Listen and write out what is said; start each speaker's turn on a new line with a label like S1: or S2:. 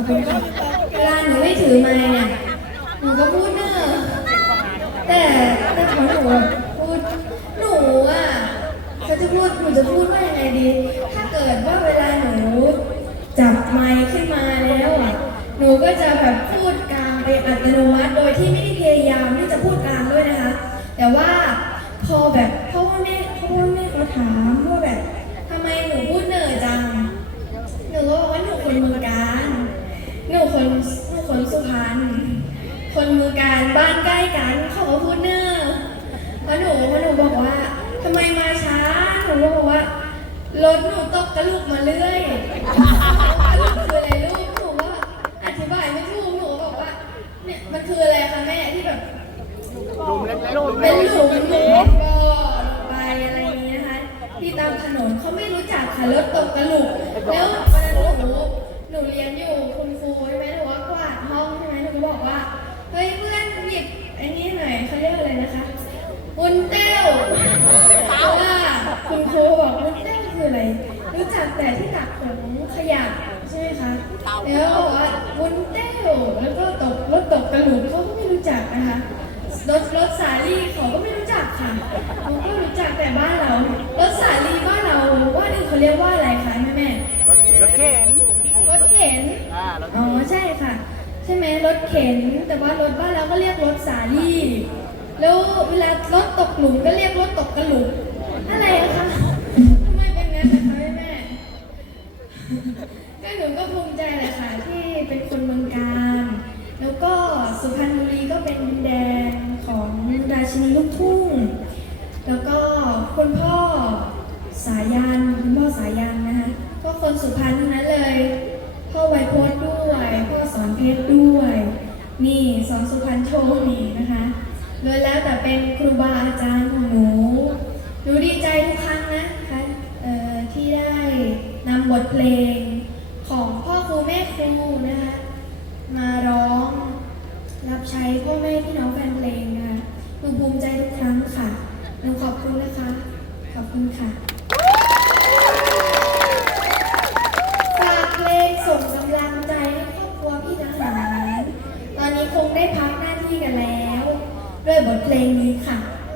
S1: อบคุณค่ะเวลาหนูไม่ถือไม้เนี่ยหนูก็พูดเนอะแต่แต่พอหนูพูดหนูอะเขาจะพูดหนูจะพูดว่ายังไงดี ถ้าเกิดว่าเวลาหนูจับไม้ขึ้นมาแล้วอะหนูก็จะแบบพูดกลางไปอัตโนมัติโดยที่ไม่ได้พยายามที่จะพูดกลางด้วยนะคะ แต่ว่าพอแบบพ่อแม่พ่อแม่เขาถามว่าแบบทำไมหนูพูดเหนื่อยจัง หนูก็บอกว่าหนูคนเมืองการ หนูคนหนูคนสุพรรณ คนเมืองการ บ้านใกล้กันเขาก็พูดเนอะเพราะหนูพราะหนูบอกว่าทำไมมาช้าหนูก็บอกว่ารถหนูตกกระลุกมาเรื่อยกระลุกคืออะไรลูกหนูว่าอธิบายไม่ถูกหนูก็บอกว่าเนี่ยมันคืออะไรคะแม่ที่แบบ
S2: ลุมเล็กๆ
S1: เป็นหลุมหลุมก็ลงไปอะไรอย่างเงี้ยนะคะที่ตามถนนเขาไม่รู้จักค่ะรถตกกระหลุกแล้ววันนั้นหนูหนูเรียนอยู่คุณครู วุ้นเต้วเพราะว่าคุณครูบอกวุ้นเต้วคืออะไร รู้จักแต่ที่ตักของขยะใช่ไหมคะ แล้วบอกว่าวุ้นเต้วแล้วก็ตกรถตกกระหลุกเขาก็ไม่รู้จักนะคะ รถรถสาลีเขาก็ไม่รู้จักค่ะเขาก็รู้จักแต่บ้านเรา รถสาลีบ้านเราว่าอื่นเขาเรียกว่าอะไรคะแม่แม่
S2: รถรถเข็น
S1: รถเข็น
S2: อ่ารถ
S1: อ๋อใช่ค่ะ ใช่ไหมรถเข็น แต่ว่ารถบ้านเราก็เรียกรถสาลี แล้วเวลารถตกหลุมก็เรียกรถตกกระหลุม อะไรอะคะทำไมเป็นงั้นนะคะแม่แม่ก็หนูก็ภูมิใจแหละค่ะที่เป็นคนเมืองการ แล้วก็สุพรรณบุรีก็เป็นแดนของราชินีลูกทุ่ง แล้วก็คุณพ่อสายันคุณพ่อสายันนะคะก็คนสุพรรณทั้งนั้นเลย พ่อไวยพจน์ด้วย พ่อสอนเพชรด้วย โดยแล้วแต่เป็นครูบาอาจารย์ของหนูหนูดีใจทุกครั้งนะคะที่ได้นำบทเพลงของพ่อครูแม่ครูนะคะมาร้องรับใช้พ่อแม่พี่น้องแฟนเพลงนะคะหนูภูมิใจทุกครั้งค่ะหนูขอบคุณนะคะ ขอบคุณค่ะ playing.